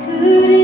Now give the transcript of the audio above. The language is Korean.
그리